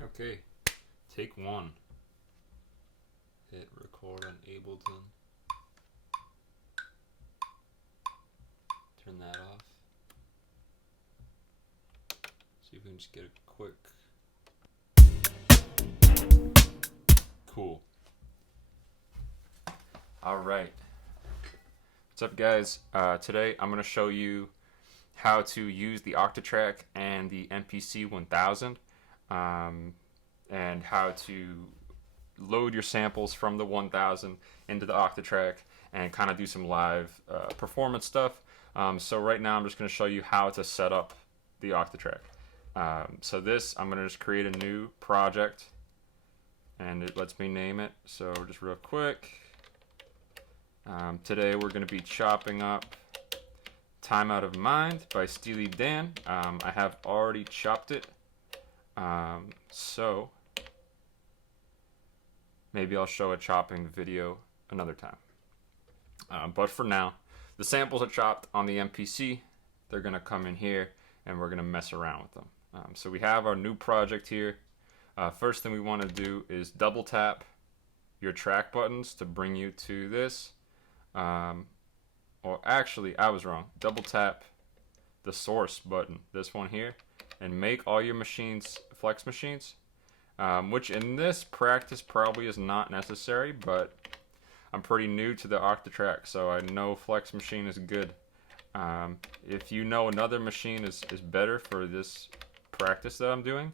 Okay, take one. Hit record on Ableton. Turn that off. See if we can just get a quick. Cool. Alright. What's up, guys? Today I'm going to show you how to use the Octatrack and the MPC 1000 and how to load your samples from the 1000 into the Octatrack and kind of do some live performance stuff. So right now I'm just going to show you how to set up the Octatrack. So this, I'm going to just create a new project and it lets me name it. So just real quick, today we're going to be chopping up Time Out of Mind by Steely Dan. I have already chopped it, so maybe I'll show a chopping video another time. But for now, the samples are chopped on the MPC. They're going to come in here and we're going to mess around with them. So we have our new project here. First thing we want to do is double tap your track buttons to bring you to this. Or actually, I was wrong. Double tap the source button, this one here, and make all your machines flex machines, which in this practice probably is not necessary, but I'm pretty new to the Octatrack, so I know flex machine is good. If you know another machine is better for this practice that I'm doing,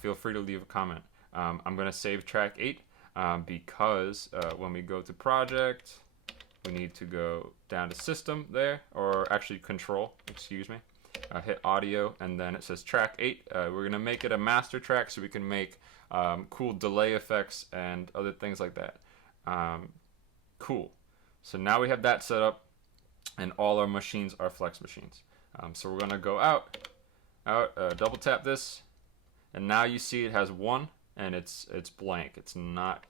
feel free to leave a comment. I'm going to save track 8 because when we go to project, we need to go down to system there, or actually control, excuse me. Hit audio, and then it says track 8. We're going to make it a master track so we can make cool delay effects and other things like that. Cool. So now we have that set up, and all our machines are flex machines. So we're going to go out, double tap this, and now you see it has 1, and it's blank. It's not,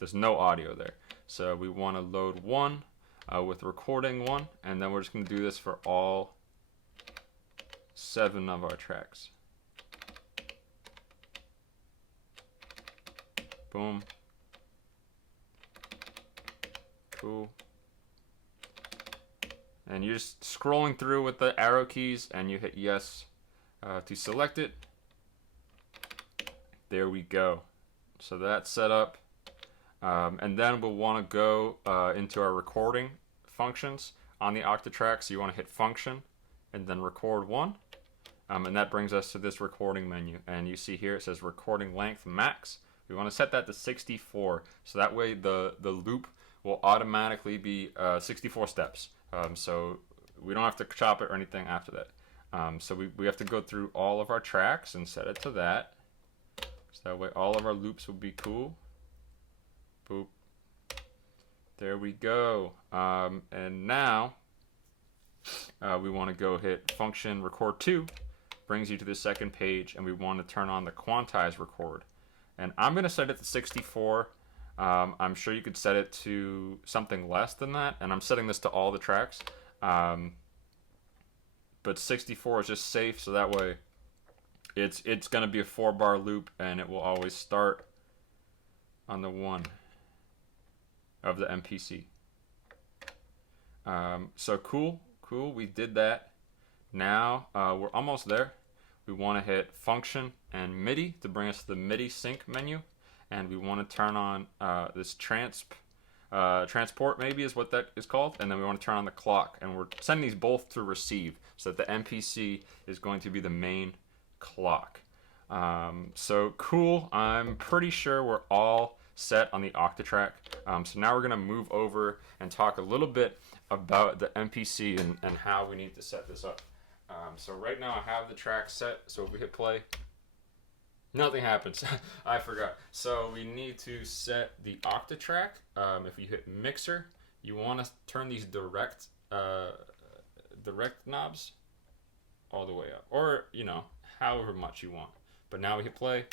there's no audio there. So we want to load 1 with recording 1, and then we're just going to do this for all 7 of our tracks. Boom. Cool. And you're just scrolling through with the arrow keys, and you hit yes to select it. There we go. So that's set up. And then we'll want to go into our recording functions on the Octatrack. So you want to hit function and then record 1. And that brings us to this recording menu. And you see here it says recording length max. We want to set that to 64. So that way the loop will automatically be 64 steps. So we don't have to chop it or anything after that. So we have to go through all of our tracks and set it to that. So that way all of our loops will be cool. Boop. There we go. And now we want to go hit function record 2. Brings you to the second page, and we want to turn on the quantize record. And I'm going to set it to 64. I'm sure you could set it to something less than that, and I'm setting this to all the tracks. But 64 is just safe, so that way it's going to be a 4-bar loop, and it will always start on the 1 of the MPC. So cool, we did that. Now we're almost there. We want to hit function and MIDI to bring us to the MIDI sync menu, and we want to turn on this transport, maybe is what that is called, and then we want to turn on the clock, and we're sending these both to receive so that the MPC is going to be the main clock. So cool. I'm pretty sure we're all set on the Octatrack. So now we're going to move over and talk a little bit about the MPC and how we need to set this up. So right now I have the track set, so if we hit play, nothing happens. I forgot. So we need to set the Octatrack. If you hit mixer, you want to turn these direct knobs all the way up, or however much you want. But now we hit play,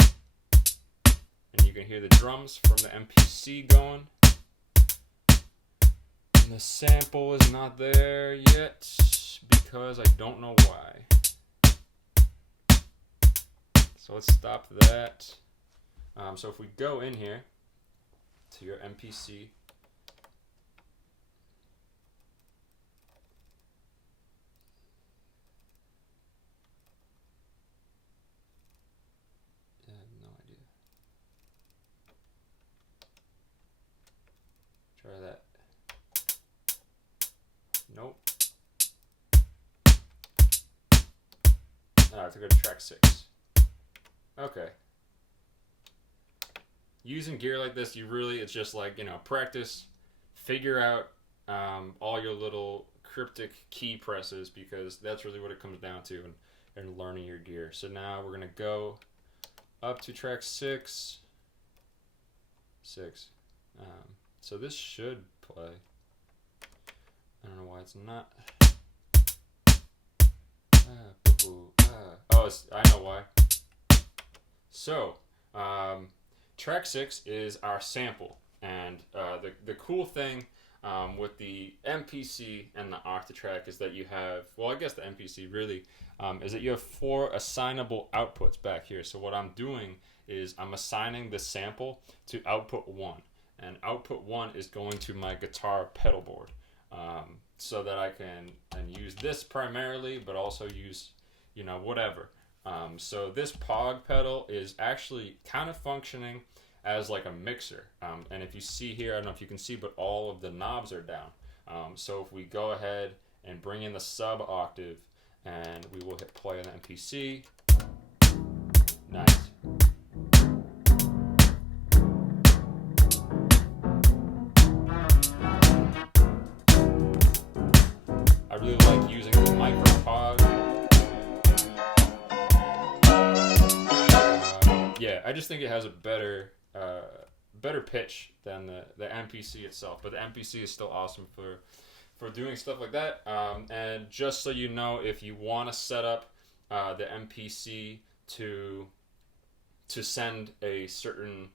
and you can hear the drums from the MPC going. And the sample is not there yet because I don't know why. So let's stop that. So if we go in here to your MPC, I have no idea. Try that. Nope. I have to go to track 6. Okay. Using gear like this, it's just like, practice, figure out all your little cryptic key presses, because that's really what it comes down to in learning your gear. So now we're going to go up to track 6. So this should play. I don't know why it's not. I know why. So, track 6 is our sample, and the cool thing with the MPC and the Octatrack is that you have, well, I guess the MPC really is that you have 4 assignable outputs back here. So what I'm doing is I'm assigning the sample to output 1, and output 1 is going to my guitar pedal board, so that I can use this primarily, but also use whatever. So this Pog pedal is actually kind of functioning as like a mixer. And if you see here, I don't know if you can see, but all of the knobs are down. So if we go ahead and bring in the sub octave, and we will hit play on the MPC. Nice. I really like using the micro Pog. Yeah, I just think it has a better pitch than the MPC itself. But the MPC is still awesome for doing stuff like that. And just so you know, if you want to set up the MPC to send a certain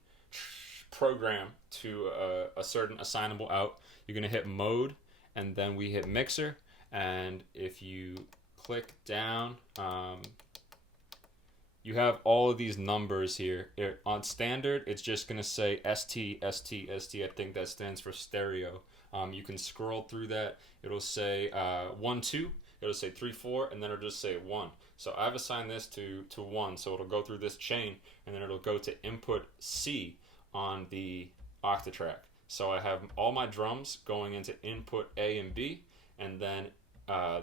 program to a certain assignable out, you're going to hit mode, and then we hit mixer. And if you click down, you have all of these numbers here. On standard, it's just going to say ST, ST, ST. I think that stands for stereo. You can scroll through that. It'll say 1, 2. It'll say 3, 4, and then it'll just say 1. So I've assigned this to 1, so it'll go through this chain, and then it'll go to input C on the Octatrack. So I have all my drums going into input A and B, and then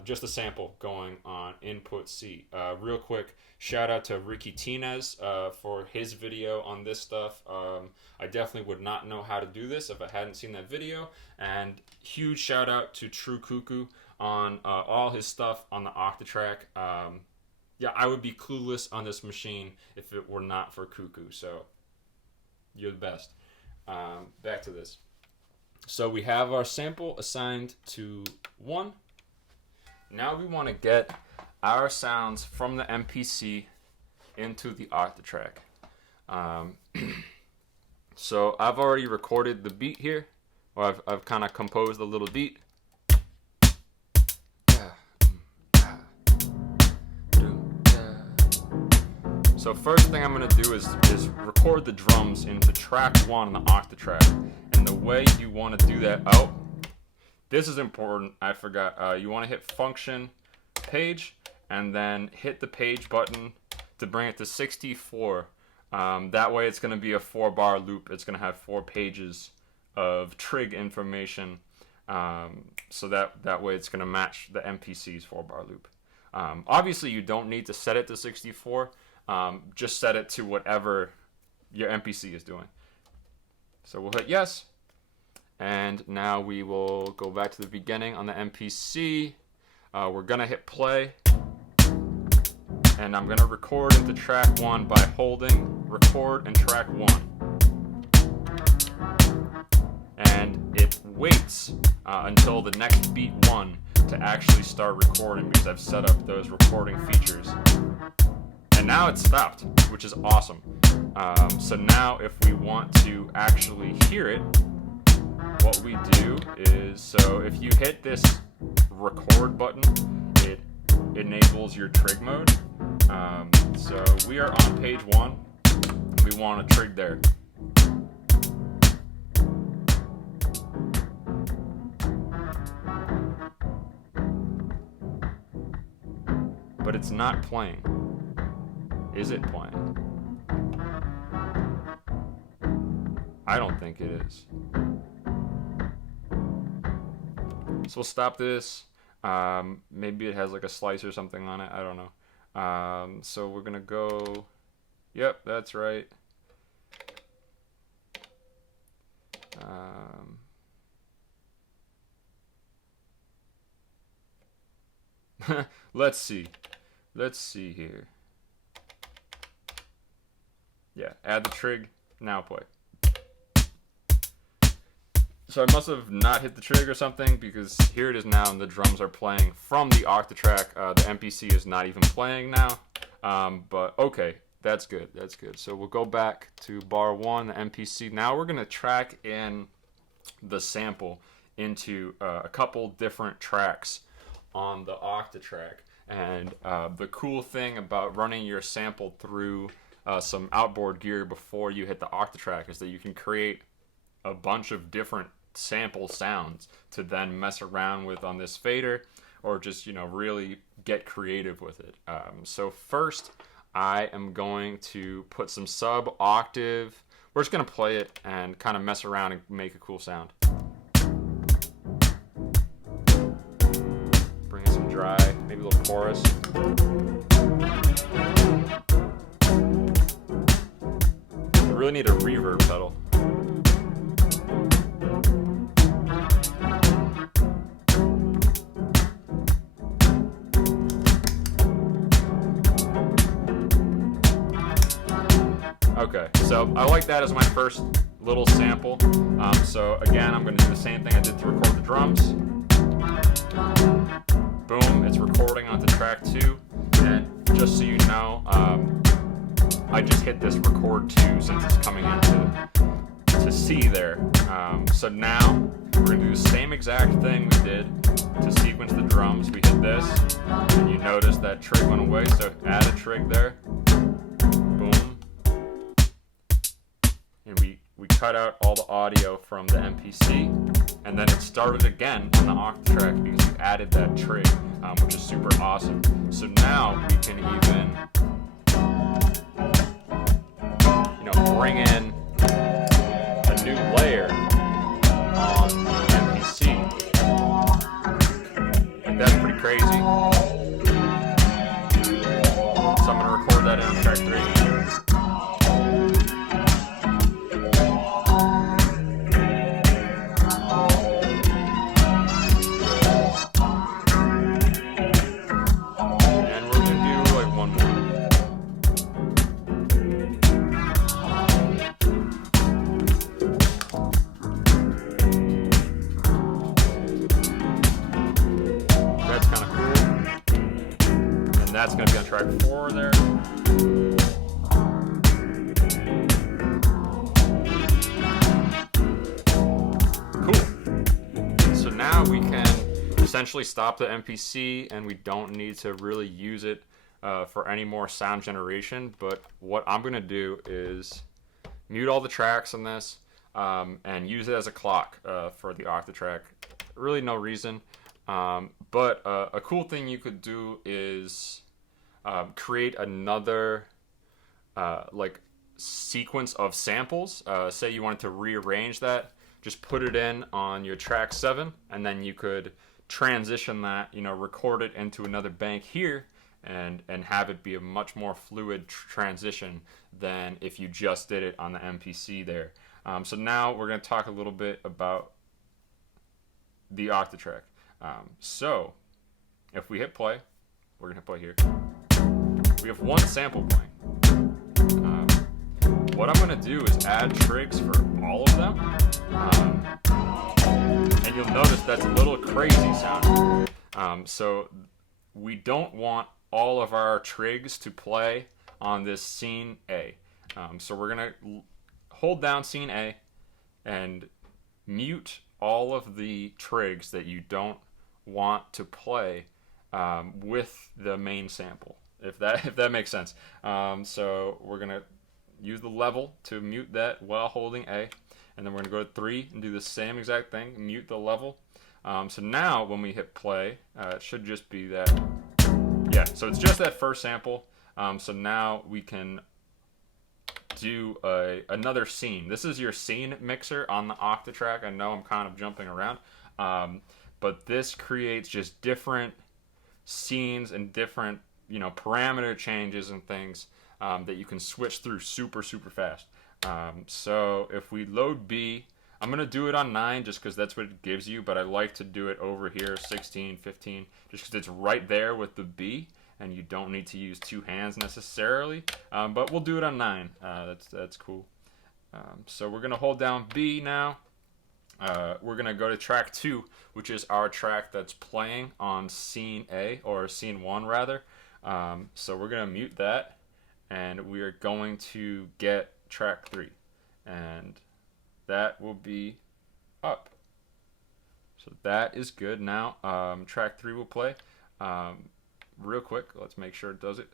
just a sample going on input C. Real quick, shout out to Ricky Tinez for his video on this stuff. I definitely would not know how to do this if I hadn't seen that video. And huge shout out to True Cuckoo on all his stuff on the Octatrack. Yeah, I would be clueless on this machine if it were not for Cuckoo. So you're the best. Back to this. So we have our sample assigned to 1. Now we want to get our sounds from the MPC into the Octatrack. So I've already recorded the beat here, or I've kind of composed a little beat. So first thing I'm going to do is record the drums into track 1 on the Octatrack. And the way you want to do that, this is important, I forgot. You want to hit function page, and then hit the page button to bring it to 64. That way it's going to be a 4-bar loop. It's going to have 4 pages of trig information. So that way it's going to match the MPC's 4-bar loop. Obviously you don't need to set it to 64. Just set it to whatever your MPC is doing. So we'll hit yes. And now we will go back to the beginning on the MPC. We're going to hit play. And I'm going to record into track 1 by holding record in track 1. And it waits until the next beat 1 to actually start recording, because I've set up those recording features. And now it's stopped, which is awesome. So now if we want to actually hear it, what we do is, so if you hit this record button, it enables your trig mode. So we are on page 1. We want a trig there. But it's not playing. Is it playing? I don't think it is. So we'll stop this. Maybe it has like a slice or something on it. I don't know. So we're gonna go. Yep, that's right. Let's see. Let's see here. Yeah, add the trig. Now play. So I must have not hit the trig or something, because here it is now and the drums are playing from the Octatrack. The MPC is not even playing now. But okay, that's good. That's good. So we'll go back to bar 1, the MPC. Now we're going to track in the sample into a couple different tracks on the Octatrack. And the cool thing about running your sample through some outboard gear before you hit the Octatrack is that you can create a bunch of different sample sounds to then mess around with on this fader, or just, you know, really get creative with it. So first I am going to put some sub octave. We're just going to play it and kind of mess around and make a cool sound. Bring in some dry, maybe a little chorus. I really need a reverb pedal. Okay, so I like that as my first little sample. So again, I'm going to do the same thing I did to record the drums. Boom, it's recording onto track 2. And just so you know, I just hit this record 2 since it's coming into C there. So now we're going to do the same exact thing we did to sequence the drums. We hit this, and you notice that trig went away, so add a trig there. Boom. And we cut out all the audio from the MPC, and then it started again on the Octatrack because we added that trig, which is super awesome. So now we can even, you know, bring in a new layer on the MPC. Like, that's pretty crazy. So I'm going to record that in on track 3. That's going to be on track 4 there. Cool. So now we can essentially stop the MPC, and we don't need to really use it for any more sound generation. But what I'm going to do is mute all the tracks on this and use it as a clock for the Octatrack. Really no reason. But a cool thing you could do is create another like sequence of samples. Say you wanted to rearrange that, just put it in on your track 7, and then you could transition that, you know, record it into another bank here, and have it be a much more fluid transition than if you just did it on the MPC there. So now we're going to talk a little bit about the Octatrack. So if we hit play, we're going to play here. We have one sample playing. What I'm going to do is add trigs for all of them. And you'll notice that's a little crazy sounding. So we don't want all of our trigs to play on this scene A. So we're going to hold down scene A and mute all of the trigs that you don't want to play with the main sample, if that makes sense. So we're gonna use the level to mute that while holding A, and then we're gonna go to 3 and do the same exact thing, mute the level. So now when we hit play, it should just be that. Yeah, so it's just that first sample. So now we can do another scene. This is your scene mixer on the Octatrack. I know I'm kind of jumping around, but this creates just different scenes and different, parameter changes and things that you can switch through super fast. So if we load B, I'm going to do it on 9 just because that's what it gives you, but I like to do it over here, 16, 15, just because it's right there with the B, and you don't need to use 2 hands necessarily, but we'll do it on 9. That's cool. So we're going to hold down B now. We're going to go to track 2, which is our track that's playing on scene A, or scene 1 rather. So we're going to mute that, and we are going to get track 3, and that will be up. So that is good. Now track 3 will play. Real quick, let's make sure it does it.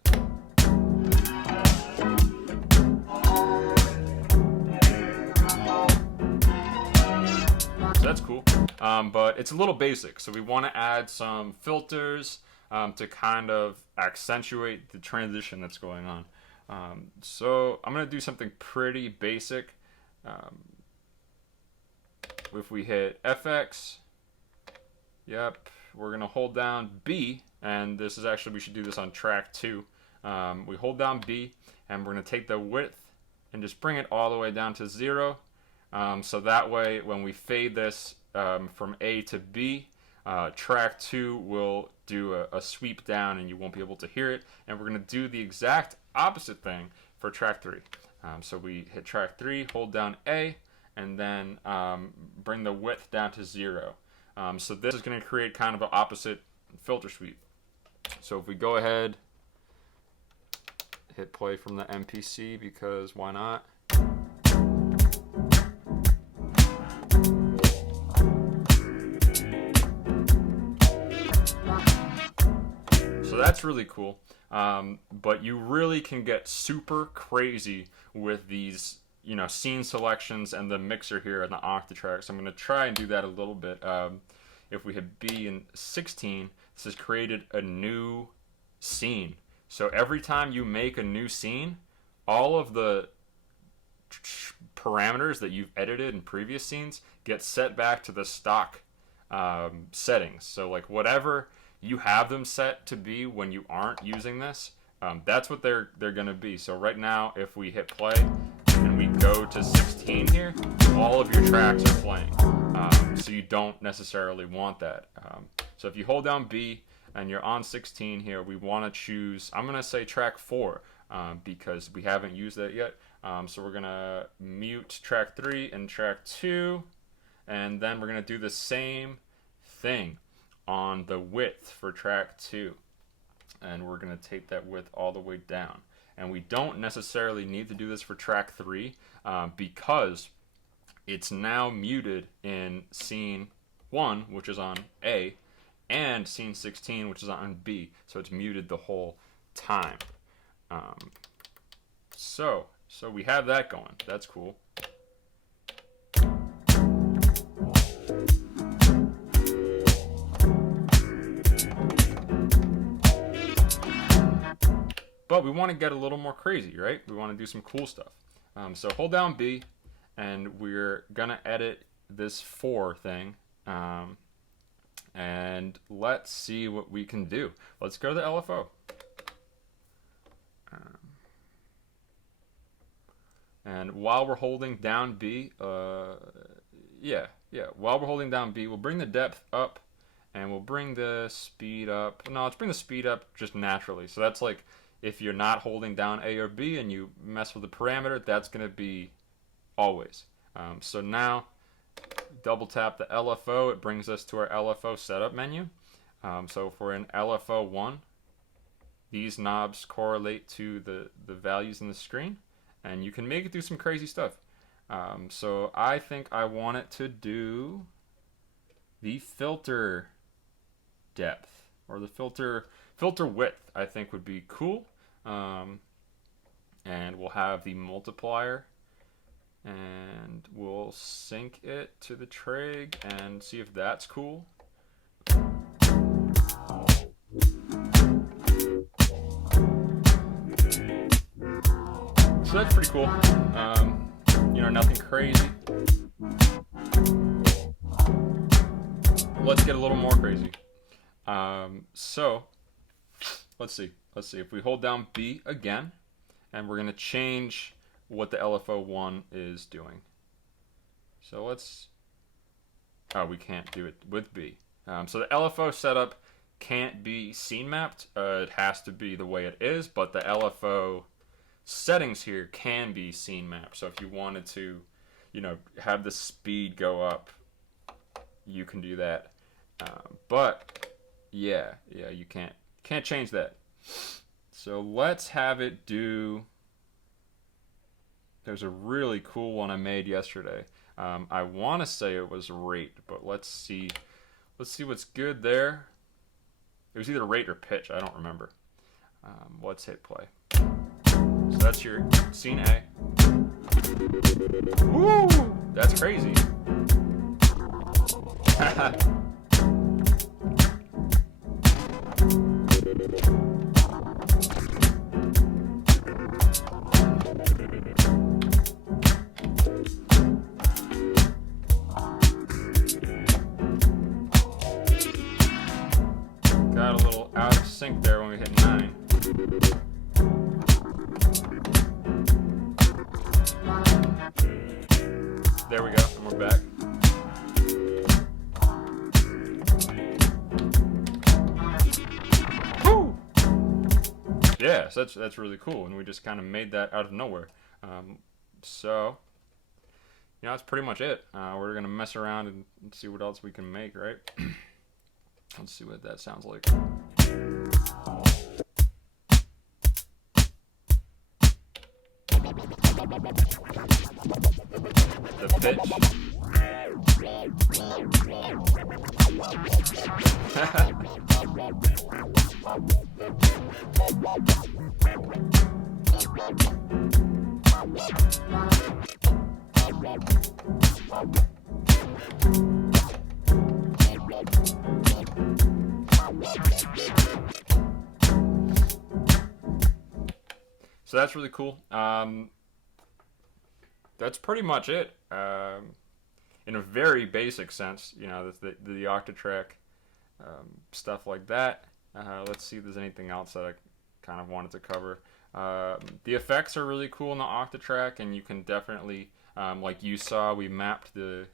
So that's cool, but it's a little basic, so we want to add some filters to kind of accentuate the transition that's going on. So I'm going to do something pretty basic. If we hit FX, yep, we're going to hold down B, and this is actually, we should do this on track 2. We hold down B, and we're going to take the width and just bring it all the way down to 0. So that way, when we fade this from A to B, track 2 will do a sweep down, and you won't be able to hear it. And we're going to do the exact opposite thing for track 3. So we hit track 3, hold down A, and then bring the width down to 0. So this is going to create kind of an opposite filter sweep. So if we go ahead, hit play from the MPC, because why not? So that's really cool. But you really can get super crazy with these, scene selections and the mixer here in the Octatrack. So I'm going to try and do that a little bit. If we hit B and 16, this has created a new scene. So every time you make a new scene, all of the parameters that you've edited in previous scenes get set back to the stock settings. So like whatever you have them set to be when you aren't using this, that's what they're going to be. So right now, if we hit play and we go to 16 here, all of your tracks are playing. So you don't necessarily want that. So if you hold down B and you're on 16 here, we want to choose, I'm going to say track 4 because we haven't used that yet. So we're going to mute track 3 and track 2, and then we're going to do the same thing on the width for track 2. And we're going to take that width all the way down. And we don't necessarily need to do this for track 3 because it's now muted in scene 1, which is on A, and scene 16, which is on B. So it's muted the whole time. So we have that going. That's cool. But we want to get a little more crazy, right? We want to do some cool stuff. So hold down B, and we're going to edit this 4 thing. And let's see what we can do. Let's go to the LFO. And while we're holding down B, while we're holding down B, we'll bring the depth up, and we'll bring the speed up. No, let's bring the speed up just naturally. So that's like, if you're not holding down A or B and you mess with the parameter, that's going to be always. So now, double tap the LFO. It brings us to our LFO setup menu. So if we're in LFO 1, these knobs correlate to the values in the screen, and you can make it do some crazy stuff. So I think I want it to do the filter depth. or the filter width, I think would be cool. And we'll have the multiplier, and we'll sync it to the trig and see if that's cool. So that's pretty cool. Nothing crazy. Let's get a little more crazy. So let's see if we hold down B again, and we're going to change what the LFO1 is doing. So we can't do it with B. So the LFO setup can't be scene mapped. It has to be the way it is, but the LFO settings here can be scene mapped. So if you wanted to, have the speed go up, you can do that. But yeah, you can't change that. So let's have it do. There's a really cool one I made yesterday. I want to say it was rate, but let's see what's good there. It was either rate or pitch. I don't remember. Let's hit play. So that's your scene A. Woo! That's crazy. Got a little out of sync there when we hit 9. There we go, and we're back. Woo! Yeah, so that's really cool, and we just kind of made that out of nowhere. So that's pretty much it. We're gonna mess around and see what else we can make, right? Let's see what that sounds like. The pitch. So that's really cool. That's pretty much it. In a very basic sense, the Octatrack stuff like that. Let's see if there's anything else that I kind of wanted to cover. The effects are really cool in the Octatrack, and you can definitely, like you saw, we mapped the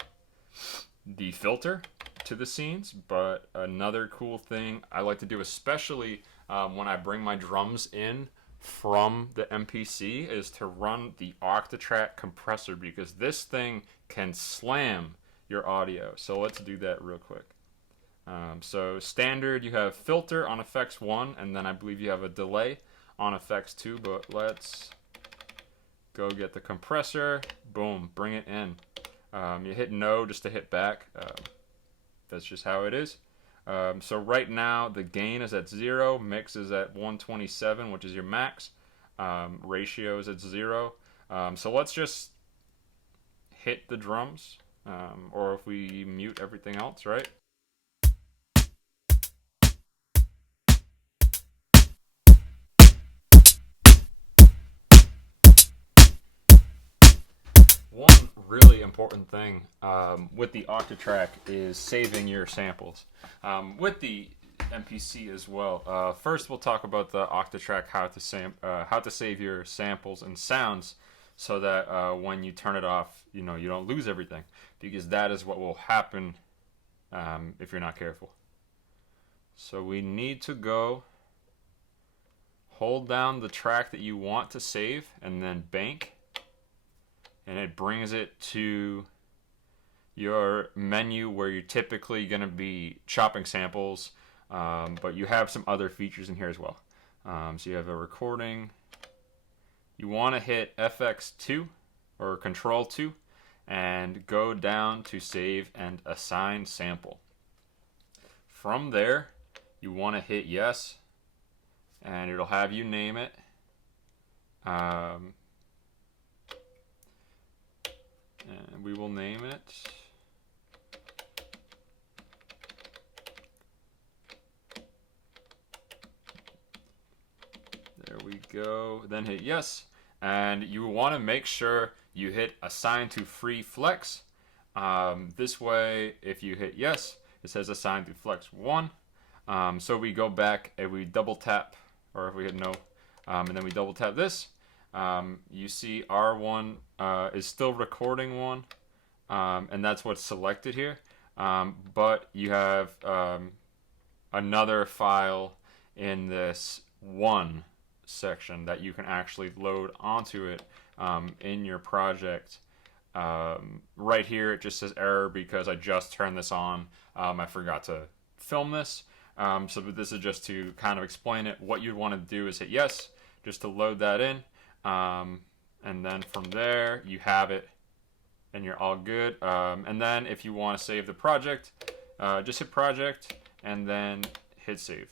filter to the scenes. But another cool thing I like to do, especially when I bring my drums in from the MPC, is to run the Octatrack compressor, because this thing can slam your audio. So let's do that real quick. So standard, you have filter on effects 1, and then I believe you have a delay on effects 2, but let's go get the compressor. Boom, bring it in. You hit no just to hit back. That's just how it is. So right now the gain is at 0, mix is at 127, which is your max. Ratio is at 0. So let's just hit the drums, or if we mute everything else, right? One really important thing with the Octatrack is saving your samples. With the MPC as well. First, we'll talk about the Octatrack, how to save your samples and sounds, so that when you turn it off, you don't lose everything, because that is what will happen if you're not careful. So we need to go hold down the track that you want to save, and then bank. And it brings it to your menu where you're typically going to be chopping samples, but you have some other features in here as well. So you have a recording. You want to hit FX2 or Control 2 and go down to save and assign sample. From there, you want to hit yes, and it'll have you name it. And we will name it there we go. Then hit yes, and you want to make sure you hit assign to free flex. This way, if you hit yes, it says assign to flex 1. So we go back and we double tap, or if we hit no, and then we double tap this. You see R1 is still recording 1, and that's what's selected here. But you have another file in this 1 section that you can actually load onto it in your project. Right here it just says error because I just turned this on. I forgot to film this. So this is just to kind of explain it. What you'd want to do is hit yes, just to load that in. And then from there you have it and you're all good. And then if you want to save the project, just hit project and then hit save.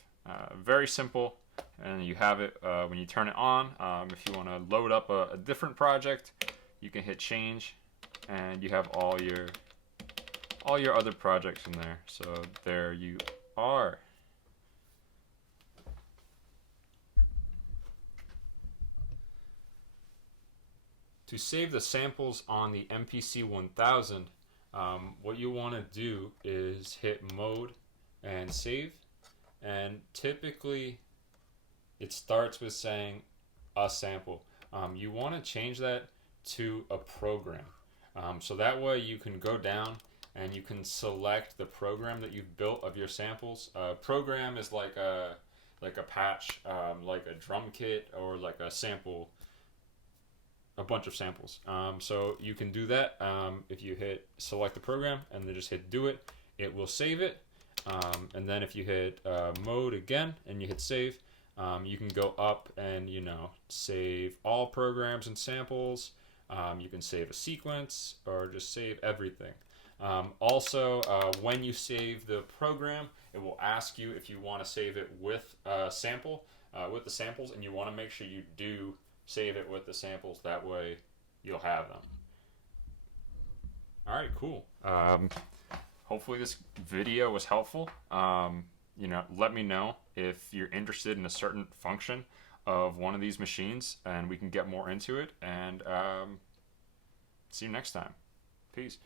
Very simple, and you have it when you turn it on. If you want to load up a different project, you can hit change and you have all your other projects in there. So there you are. To save the samples on the MPC 1000, what you want to do is hit mode and save. And typically it starts with saying a sample. You want to change that to a program. So that way you can go down and you can select the program that you've built of your samples. Program is like a patch, like a drum kit, or like a sample, a bunch of samples. So you can do that if you hit select the program and then just hit do it. It will save it. And then if you hit mode again and you hit save, you can go up and save all programs and samples. You can save a sequence or just save everything. Also, when you save the program, it will ask you if you want to save it with a sample, with the samples, and you want to make sure you do save it with the samples. That way you'll have them. All right, cool. Hopefully this video was helpful. Let me know if you're interested in a certain function of one of these machines, and we can get more into it. And see you next time. Peace.